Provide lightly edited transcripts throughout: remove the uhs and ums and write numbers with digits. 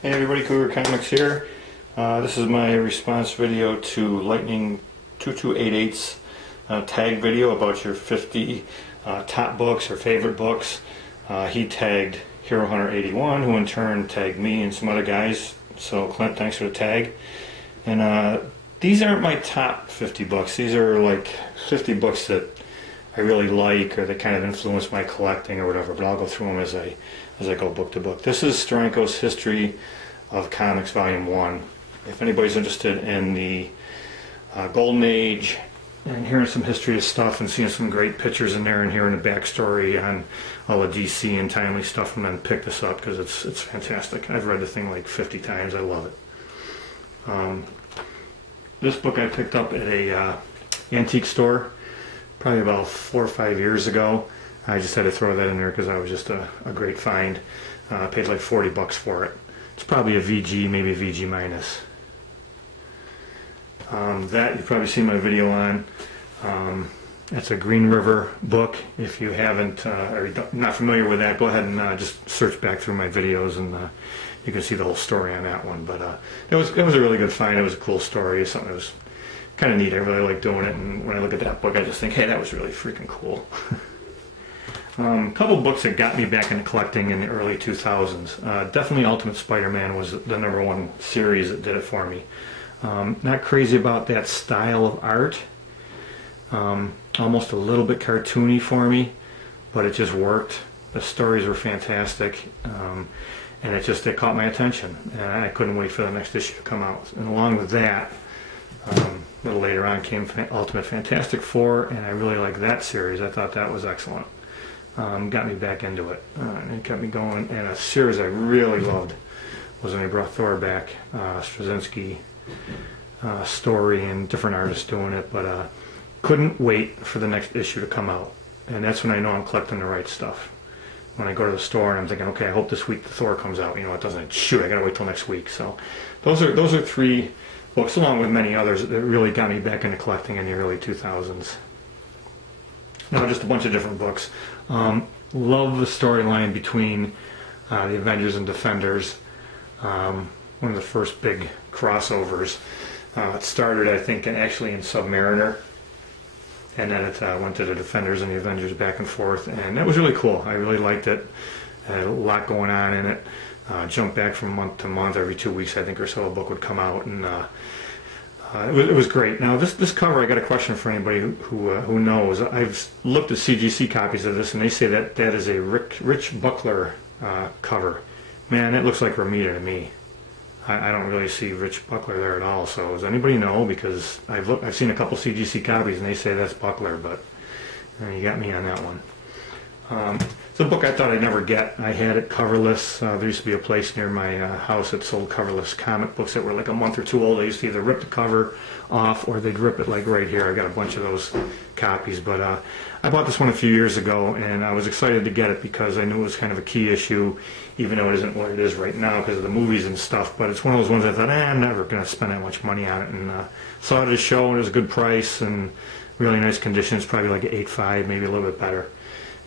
Hey everybody, Cougar Comics here. This is my response video to Lightning 2288's tag video about your 50 top books or favorite books. He tagged Hero Hunter 81, who in turn tagged me and some other guys. So Clint, thanks for the tag. And these aren't my top 50 books. These are like 50 books that I really like or that kind of influence my collecting or whatever, but I'll go through them as I go book to book. This is Stranko's History of Comics Volume 1. If anybody's interested in the Golden Age and hearing some history of stuff and seeing some great pictures in there and hearing the backstory on all the DC and timely stuff, and then pick this up because it's fantastic. I've read the thing like 50 times. I love it. This book I picked up at a antique store probably about 4 or 5 years ago. I just had to throw that in there because I was just a great find. I paid like 40 bucks for it. It's probably a VG, maybe a VG minus. That you've probably seen my video on. It's a Green River book. If you haven't, or you're not familiar with that, go ahead and just search back through my videos and you can see the whole story on that one. But it was a really good find. It was a cool story. It's something that was kind of neat. I really like doing it, and when I look at that book I just think, hey, that was really freaking cool. A couple books that got me back into collecting in the early 2000s. Definitely Ultimate Spider-Man was the #1 series that did it for me. Not crazy about that style of art. Almost a little bit cartoony for me, but it just worked. The stories were fantastic, and it caught my attention, and I couldn't wait for the next issue to come out. And along with that, a little later on came Ultimate Fantastic Four, and I really liked that series. I thought that was excellent. Got me back into it, and it kept me going. And a series I really loved was when they brought Thor back, Straczynski story and different artists doing it, but couldn't wait for the next issue to come out. And that's when I know I'm collecting the right stuff. When I go to the store and I'm thinking, okay, I hope this week the Thor comes out. You know, it doesn't. Shoot, I gotta wait till next week. So those are 3 books, along with many others, that really got me back into collecting in the early 2000s. Now, just a bunch of different books. Love the storyline between the Avengers and Defenders. One of the first big crossovers. It started, I think, actually in Submariner, and then it went to the Defenders and the Avengers back and forth, and that was really cool. I really liked it. Had a lot going on in it. Jumped back from month to month. Every 2 weeks, I think, or so, a book would come out, and it was great. Now, this cover, I got a question for anybody who knows. I've looked at CGC copies of this, and they say that is a Rich Buckler cover. Man, that looks like Romita to me. I don't really see Rich Buckler there at all. So does anybody know? Because I've seen a couple CGC copies, and they say that's Buckler, but you got me on that one. It's a book I thought I'd never get. I had it coverless. There used to be a place near my house that sold coverless comic books that were like a month or 2 old. They used to either rip the cover off or they'd rip it like right here. I got a bunch of those copies, but I bought this one a few years ago, and I was excited to get it because I knew it was kind of a key issue, even though it isn't what it is right now because of the movies and stuff. But it's one of those ones I thought, I'm never going to spend that much money on it, and saw it at a show, and it was a good price and really nice condition. It's probably like an 8.5, maybe a little bit better.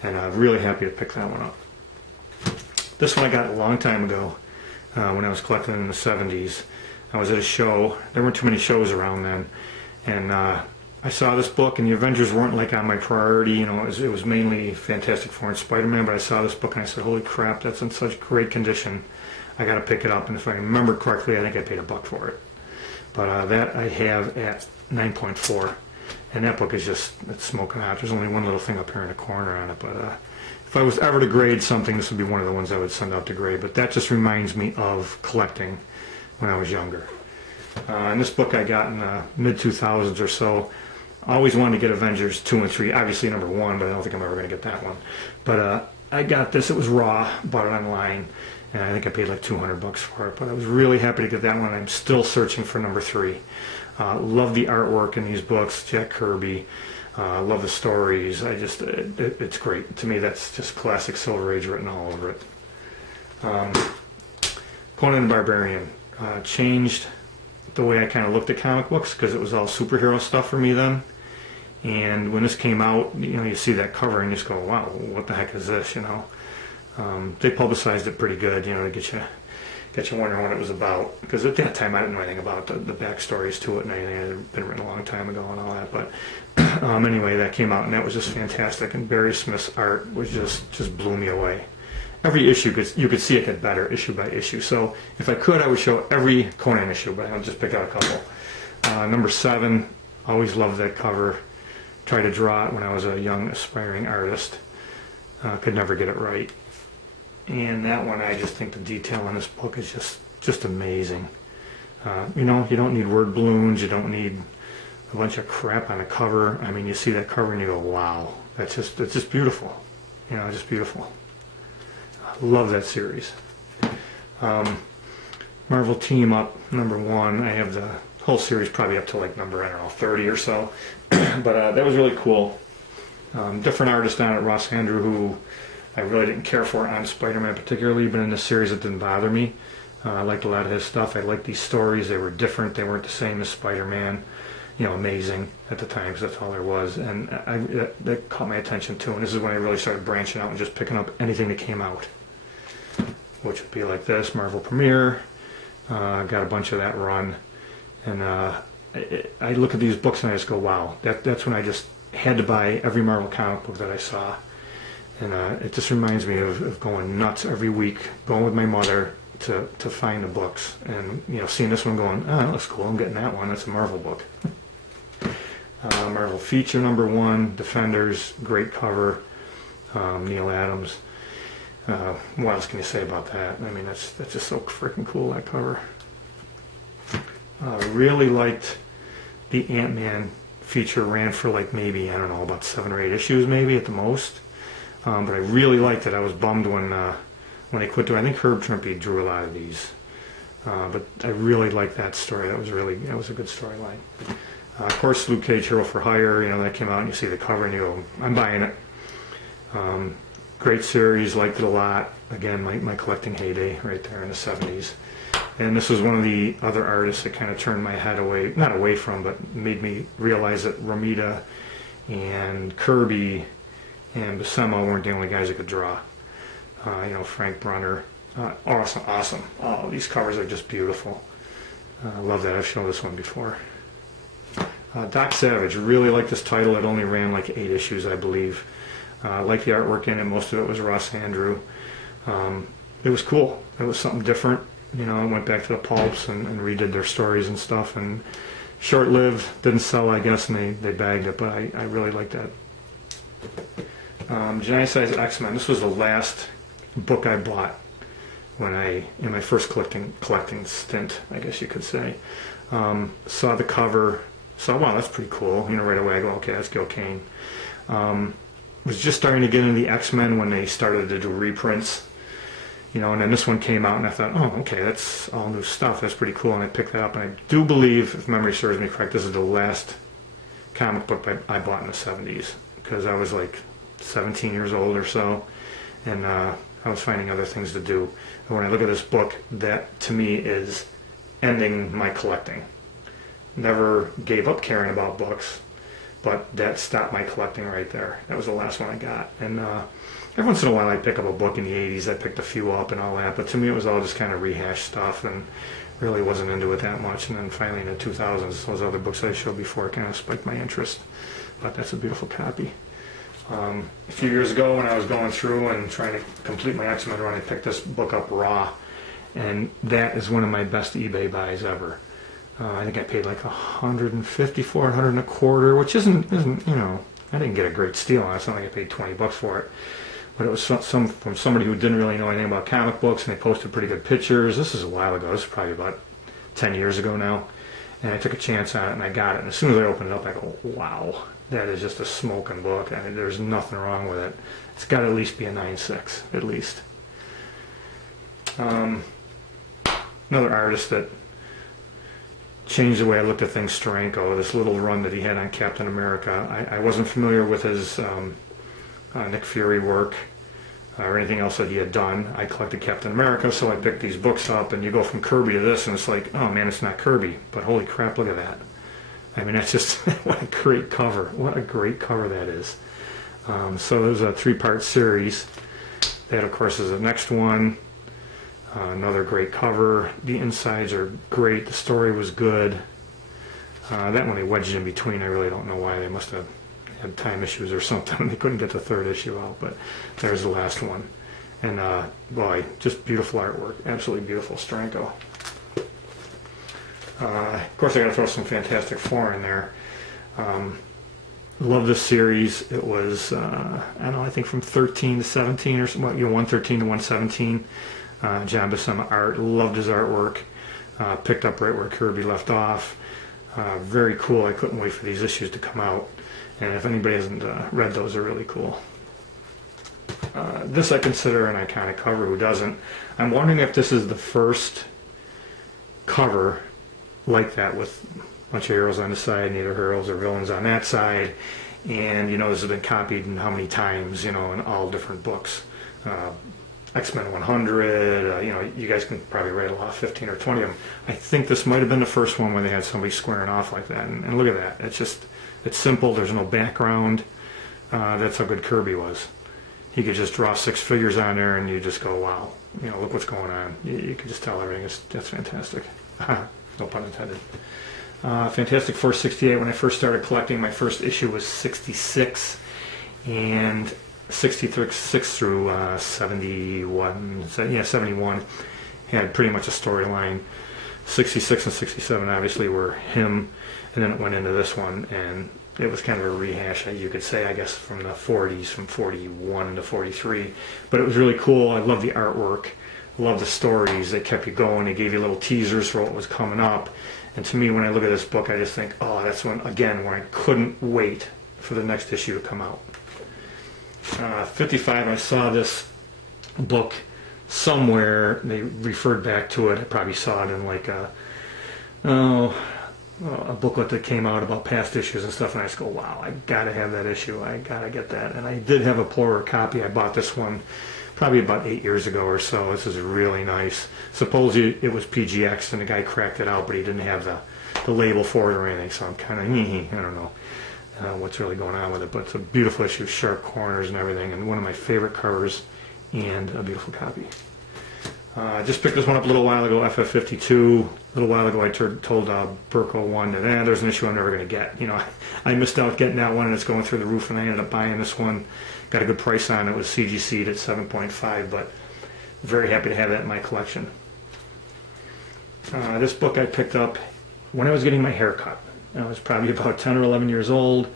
And I'm really happy to pick that one up. This one I got a long time ago when I was collecting in the 70s. I was at a show. There weren't too many shows around then. And I saw this book, and the Avengers weren't like on my priority. You know, it was mainly Fantastic Four and Spider-Man, but I saw this book and I said, holy crap, that's in such great condition. I got to pick it up. And if I remember correctly, I think I paid $1 for it. But that I have at 9.4. And that book is it's smoking hot. There's only one little thing up here in the corner on it, but if I was ever to grade something, this would be one of the ones I would send out to grade. But that just reminds me of collecting when I was younger. And this book I got in the mid-2000s or so. I always wanted to get Avengers 2 and 3, obviously #1, but I don't think I'm ever going to get that one. But I got this. It was raw, bought it online, and I think I paid like 200 bucks for it. But I was really happy to get that one. I'm still searching for #3. Love the artwork in these books, Jack Kirby. Love the stories. It's great. To me, that's just classic Silver Age written all over it. Conan the Barbarian changed the way I kind of looked at comic books because it was all superhero stuff for me then. And when this came out, you know, you see that cover and you just go, wow, what the heck is this, you know? They publicized it pretty good, you know, to Get you wondering what it was about, because at that time I didn't know anything about the backstories to it and anything. It had been written a long time ago and all that. But anyway, that came out and that was just fantastic. And Barry Smith's art was just blew me away. Every issue you could see it get better issue by issue. So if I could, I would show every Conan issue, but I'll just pick out a couple. Number 7, always loved that cover. Tried to draw it when I was a young aspiring artist. Could never get it right. And that one, I just think the detail on this book is just amazing. You know, you don't need word balloons, you don't need a bunch of crap on a cover. I mean, you see that cover and you go, wow, it's just beautiful. You know, just beautiful. I love that series. Marvel Team Up, number 1. I have the whole series probably up to like number, I don't know, 30 or so. But that was really cool. Different artist on it, Ross Andrew, who I really didn't care for on Spider-Man particularly, but in this series it didn't bother me. I liked a lot of his stuff. I liked these stories. They were different. They weren't the same as Spider-Man. You know, amazing at the time, because that's all there was. And that caught my attention too. And this is when I really started branching out and just picking up anything that came out, which would be like this, Marvel Premiere. Got a bunch of that run. And I look at these books and I just go, wow. That's when I just had to buy every Marvel comic book that I saw. And it just reminds me of going nuts every week, going with my mother to find the books. And, you know, seeing this one going, oh, that looks cool, I'm getting that one, that's a Marvel book. Marvel Feature number 1, Defenders, great cover, Neil Adams. What else can you say about that? I mean, that's just so freaking cool, that cover. Really liked the Ant-Man feature. Ran for like maybe, I don't know, about 7 or 8 issues maybe at the most. But I really liked it. I was bummed when they quit doing. I think Herb Trimpe drew a lot of these, but I really liked that story. That was a good storyline. Of course, Luke Cage, Hero for Hire. You know, that came out and you see the cover and you go, I'm buying it. Great series, liked it a lot. Again, my collecting heyday right there in the 70s. And this was one of the other artists that kind of turned my head away, not away from, but made me realize that Romita and Kirby and Buscema weren't the only guys that could draw. You know, Frank Brunner, awesome. Oh, these covers are just beautiful. I love that. I've shown this one before. Doc Savage, really like this title. It only ran like 8 issues, I believe. Like the artwork in it. Most of it was Ross Andrew. It was cool. It was something different. You know, I went back to the pulps and redid their stories and stuff. And short-lived, didn't sell, I guess, and they bagged it. But I really liked that. Giant Size X-Men. This was the last book I bought in my first collecting stint, I guess you could say. Saw the cover, saw, wow, that's pretty cool. You know, right away I go, okay, that's Gil Kane. Was just starting to get into the X-Men when they started to do reprints. You know, and then this one came out and I thought, oh, okay, that's all new stuff. That's pretty cool. And I picked that up, and I do believe, if memory serves me correct, this is the last comic book I bought in the 70s, because I was like 17 years old or so, and I was finding other things to do. And when I look at this book, that to me is ending my collecting. Never gave up caring about books, but that stopped my collecting right there. That was the last one I got. And every once in a while I'd pick up a book in the 80s, I picked a few up and all that, but to me it was all just kind of rehashed stuff and really wasn't into it that much. And then finally in the 2000s, those other books I showed before kind of spiked my interest. But that's a beautiful copy. A few years ago when I was going through and trying to complete my X-Men run, I picked this book up raw, and that is one of my best eBay buys ever. I think I paid like $150 for it, $100 and a quarter, which isn't, you know, I didn't get a great steal on it. It's not like I paid $20 for it, but it was from somebody who didn't really know anything about comic books, and they posted pretty good pictures. This is a while ago. This is probably about 10 years ago now, and I took a chance on it and I got it. And as soon as I opened it up, I go, wow, that is just a smoking book. I mean, there's nothing wrong with it. It's got to at least be a 9.6, at least. Another artist that changed the way I looked at things, Stranko, this little run that he had on Captain America. I wasn't familiar with his Nick Fury work or anything else that he had done. I collected Captain America, so I picked these books up, and you go from Kirby to this, and it's like, oh man, it's not Kirby, but holy crap, look at that. I mean, that's just, what a great cover. What a great cover that is. So there's a 3-part series. That, of course, is the next one. Another great cover. The insides are great. The story was good. That one they wedged in between. I really don't know why. They must have had time issues or something. They couldn't get the third issue out, but there's the last one. And boy, just beautiful artwork. Absolutely beautiful. Stranko. Of course, I got to throw some Fantastic Four in there. Love this series. It was, I don't know, I think from 13 to 17 or something, 113 to 117. John Buscema art. Loved his artwork. Picked up right where Kirby left off. Very cool. I couldn't wait for these issues to come out. And if anybody hasn't read those, they're really cool. This I consider an iconic cover. Who doesn't? I'm wondering if this is the first cover like that with a bunch of heroes on the side, neither heroes or villains on that side. And, you know, this has been copied in how many times, you know, in all different books. X-Men 100, you know, you guys can probably rattle off 15 or 20 of them. I think this might have been the first one where they had somebody squaring off like that. And look at that. It's just, it's simple. There's no background. That's how good Kirby was. He could just draw 6 figures on there and you just go, wow, you know, look what's going on. You can just tell everything. That's fantastic. No pun intended. Fantastic Four 68, when I first started collecting, my first issue was 66, and 66 through 71, so, yeah, 71 had pretty much a storyline. 66 and 67 obviously were him, and then it went into this one, and it was kind of a rehash, you could say, I guess, from the 40s, from 41 to 43, but it was really cool. I love the artwork. Love the stories. They kept you going. They gave you little teasers for what was coming up. And to me, when I look at this book, I just think, oh, that's one, again, where I couldn't wait for the next issue to come out. 55, I saw this book somewhere. They referred back to it. I probably saw it in like a booklet that came out about past issues and stuff. And I just go, wow, I got to have that issue. I got to get that. And I did have a poorer copy. I bought this one probably about 8 years ago or so. This is really nice. Supposedly it was PGX and the guy cracked it out, but he didn't have the label for it or anything, so I'm kind of, I don't know what's really going on with it, but it's a beautiful issue, sharp corners and everything, and one of my favorite covers, and a beautiful copy. I just picked this one up a little while ago, FF52. A little while ago I told BURCO 1 that there's an issue I'm never going to get. You know, I missed out getting that one and it's going through the roof, and I ended up buying this one. Got a good price on it. It was CGC'd at 7.5, but very happy to have that in my collection. This book I picked up when I was getting my hair cut. I was probably about 10 or 11 years old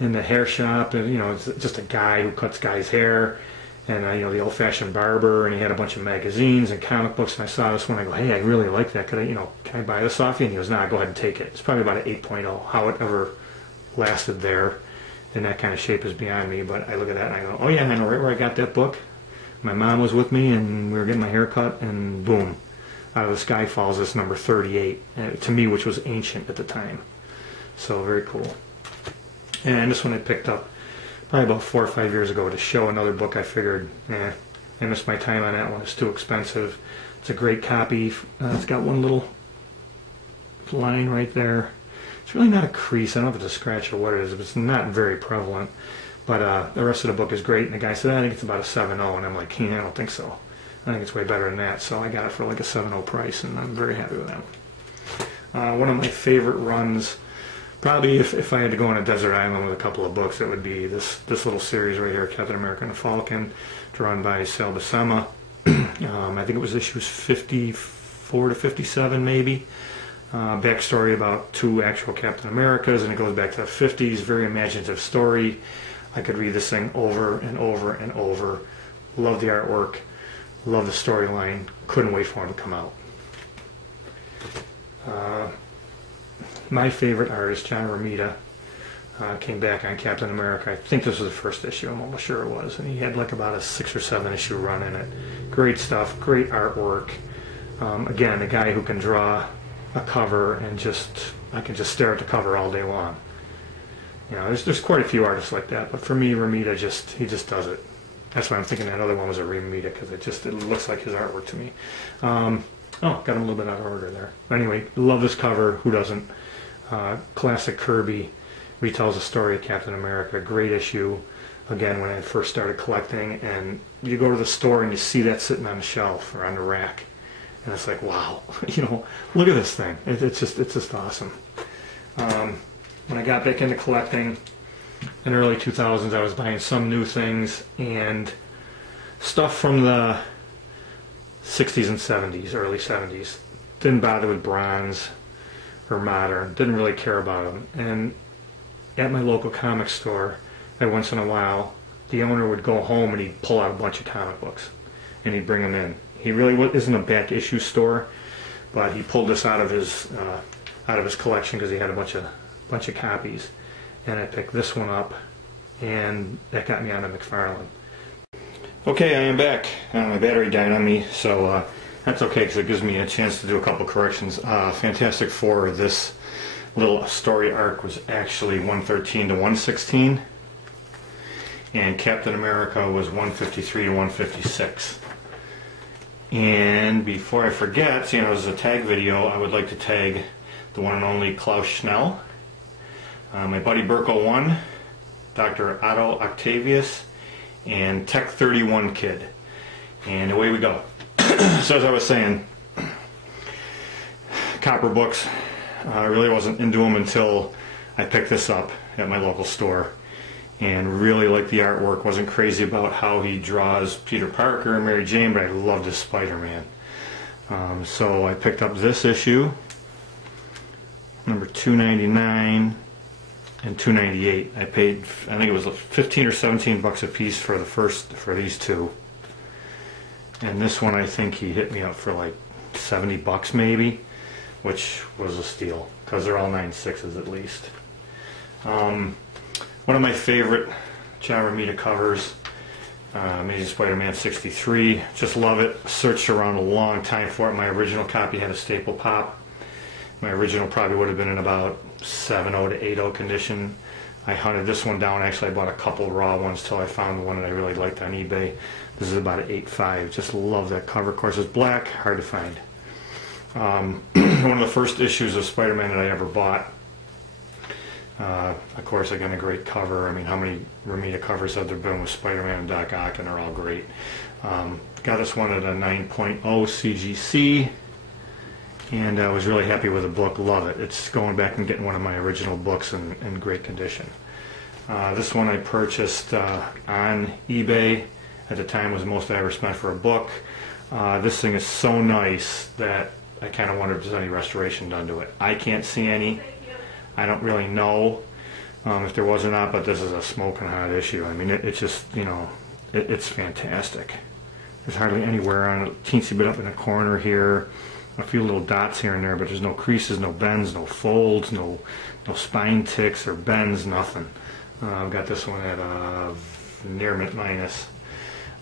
in the hair shop, and you know, it's just a guy who cuts guys' hair, and you know, the old-fashioned barber, and he had a bunch of magazines and comic books, and I saw this one. I go, hey, I really like that. Could I, you know, can I buy this off you? And he goes, nah, go ahead and take it. It's probably about an 8.0. How it ever lasted there in that kind of shape is beyond me, but I look at that and I go, oh yeah, I know right where I got that book. My mom was with me and we were getting my hair cut, and boom, out of the sky falls this number 38, to me, which was ancient at the time. So very cool. And this one I picked up probably about 4 or 5 years ago to show another book. I figured, I missed my time on that one. It's too expensive. It's a great copy. It's got one little line right there. It's really not a crease. I don't know if it's a scratch or what it is. It's not very prevalent. But the rest of the book is great. And the guy said, I think it's about a 7.0. And I'm like, I don't think so. I think it's way better than that. So I got it for like a 7.0 price, and I'm very happy with that one. One of my favorite runs, probably if I had to go on a desert island with a couple of books, it would be this little series right here, Captain America and the Falcon, drawn by Sal Buscema. I think it was issues 54 to 57 maybe. Backstory about 2 actual Captain Americas, and it goes back to the 50s. Very imaginative story. I could read this thing over and over and over. Love the artwork. Love the storyline. Couldn't wait for him to come out. My favorite artist, John Romita, came back on Captain America. I think this was the first issue. I'm almost sure it was. And he had like about a 6 or 7 issue run in it. Great stuff. Great artwork. Again, a guy who can draw a cover and I can just stare at the cover all day long. You know, there's quite a few artists like that, but for me, Romita he just does it. That's why I'm thinking that other one was a Romita, because it looks like his artwork to me. Got him a little bit out of order there. But anyway, love this cover. Who doesn't? Classic Kirby retells the story of Captain America. Great issue. again, when I first started collecting, and you go to the store and you see that sitting on the shelf or on the rack, and it's like, wow, you know, look at this thing. It's just awesome. When I got back into collecting in the early 2000s, I was buying some new things and stuff from the 60s and 70s, early 70s. Didn't bother with bronze or modern. Didn't really care about them. And at my local comic store, every once in a while, the owner would go home and he'd pull out a bunch of comic books and he'd bring them in. He really isn't a back issue store, but he pulled this out of his collection because he had a bunch of copies. And I picked this one up, and that got me onto McFarlane. Okay, I am back. My battery died on me, so that's okay because it gives me a chance to do a couple corrections. Fantastic Four, this little story arc was actually 113 to 116, and Captain America was 153 to 156. And before I forget, you know, as a tag video, I would like to tag the one and only KLAUS SCHNELL, my buddy BURCO 1, DoctorOttoOctavius, and Tech 31 Kid. And away we go. So as I was saying, copper books, I really wasn't into them until I picked this up at my local store and really liked the artwork. Wasn't crazy about how he draws Peter Parker and Mary Jane, but I loved his Spider-Man. So I picked up this issue, number 299 and 298. I paid, I think it was 15 or 17 bucks a piece for these two. And this one, I think he hit me up for like 70 bucks maybe, which was a steal because they're all 9.6s at least. One of my favorite John Romita covers, Amazing Spider-Man 63. Just love it. Searched around a long time for it. My original copy had a staple pop. My original probably would have been in about 7.0 to 8.0 condition. I hunted this one down. Actually, I bought a couple raw ones till I found the one that I really liked on eBay. This is about an 8.5. Just love that cover. Of course, it's black, hard to find. One of the first issues of Spider-Man that I ever bought. Of course, again, a great cover. I mean, how many Romita covers have there been with Spider-Man and Doc Ock, and they're all great. Got this one at a 9.0 CGC. And I was really happy with the book. Love it. It's going back and getting one of my original books in great condition. This one I purchased on eBay. At the time, was the most I ever spent for a book. This thing is so nice that I kind of wonder if there's any restoration done to it. I can't see any. I don't really know if there was or not, but this is a smoking hot issue. I mean, it's just, you know, it's fantastic. There's hardly any wear on it. Teensy bit up in the corner here. A few little dots here and there, but there's no creases, no bends, no folds, no spine ticks or bends, nothing. I've got this one at near minus.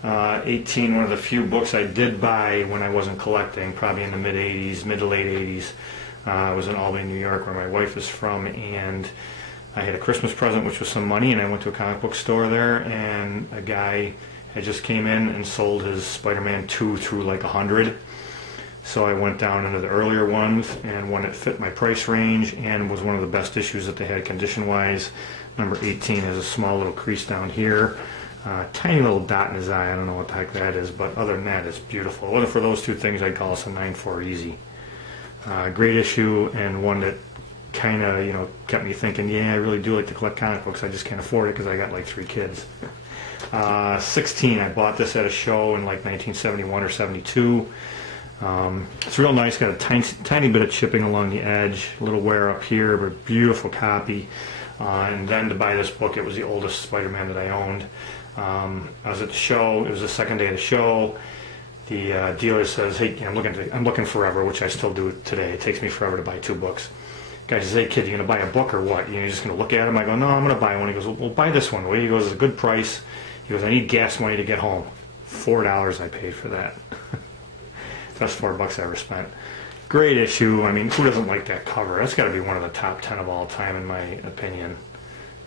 18, one of the few books I did buy when I wasn't collecting, probably in the mid to late 80s. I was in Albany, New York, where my wife is from, and I had a Christmas present, which was some money, and I went to a comic book store there, and a guy had just came in and sold his Spider-Man 2 through like 100. So I went down into the earlier ones, and one that fit my price range and was one of the best issues that they had condition-wise. Number 18 has a small little crease down here. Tiny little dot in his eye. I don't know what the heck that is, but other than that, it's beautiful. If it wasn't for those two things, I'd call this a 9.4 easy. Great issue, and one that kind of, you know, kept me thinking, yeah, I really do like to collect comic books. I just can't afford it because I got like 3 kids. 16, I bought this at a show in like 1971 or 72. It's real nice, got a tiny bit of chipping along the edge, a little wear up here, but beautiful copy. And then to buy this book, it was the oldest Spider-Man that I owned. I was at the show, it was the second day of the show. The dealer says, hey, I'm looking forever, which I still do today. It takes me forever to buy 2 books. Guy says, hey kid, you gonna buy a book or what? You're just gonna look at them? I go, no, I'm gonna buy one. He goes, well, buy this one. He goes, it's a good price. He goes, I need gas money to get home. $4 I paid for that. Best $4 I ever spent. Great issue. I mean, who doesn't like that cover? That's got to be one of the top 10 of all time, in my opinion.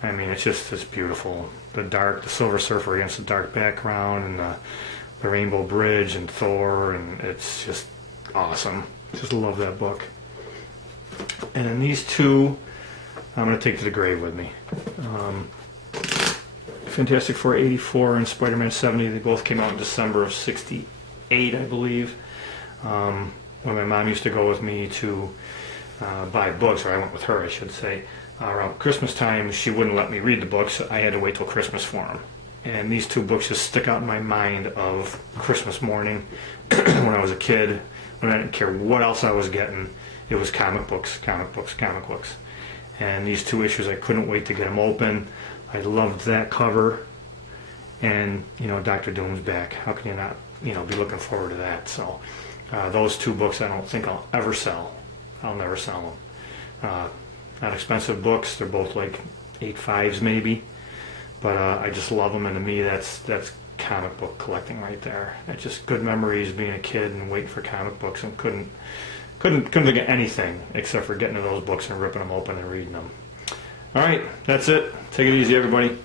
I mean, it's beautiful. The Silver Surfer against the dark background, and the Rainbow Bridge, and Thor, and it's just awesome. Just love that book. And then these two, I'm going to take to the grave with me. Fantastic Four 84 and Spider-Man 70. They both came out in December of 68, I believe. When my mom used to go with me to buy books, or I went with her, I should say, around Christmas time, she wouldn't let me read the books. I had to wait till Christmas for them. And these two books just stick out in my mind of Christmas morning when I was a kid, when I didn't care what else I was getting. It was comic books, comic books, comic books. And these two issues, I couldn't wait to get them open. I loved that cover. And, you know, Dr. Doom's back. How can you not, you know, be looking forward to that? So those two books I don't think I'll ever sell. I'll never sell them. Not expensive books. They're both like 8.5s maybe. But I just love them, and to me that's comic book collecting right there. It's just good memories being a kid and waiting for comic books, and couldn't think of anything except for getting to those books and ripping them open and reading them. All right, that's it. Take it easy, everybody.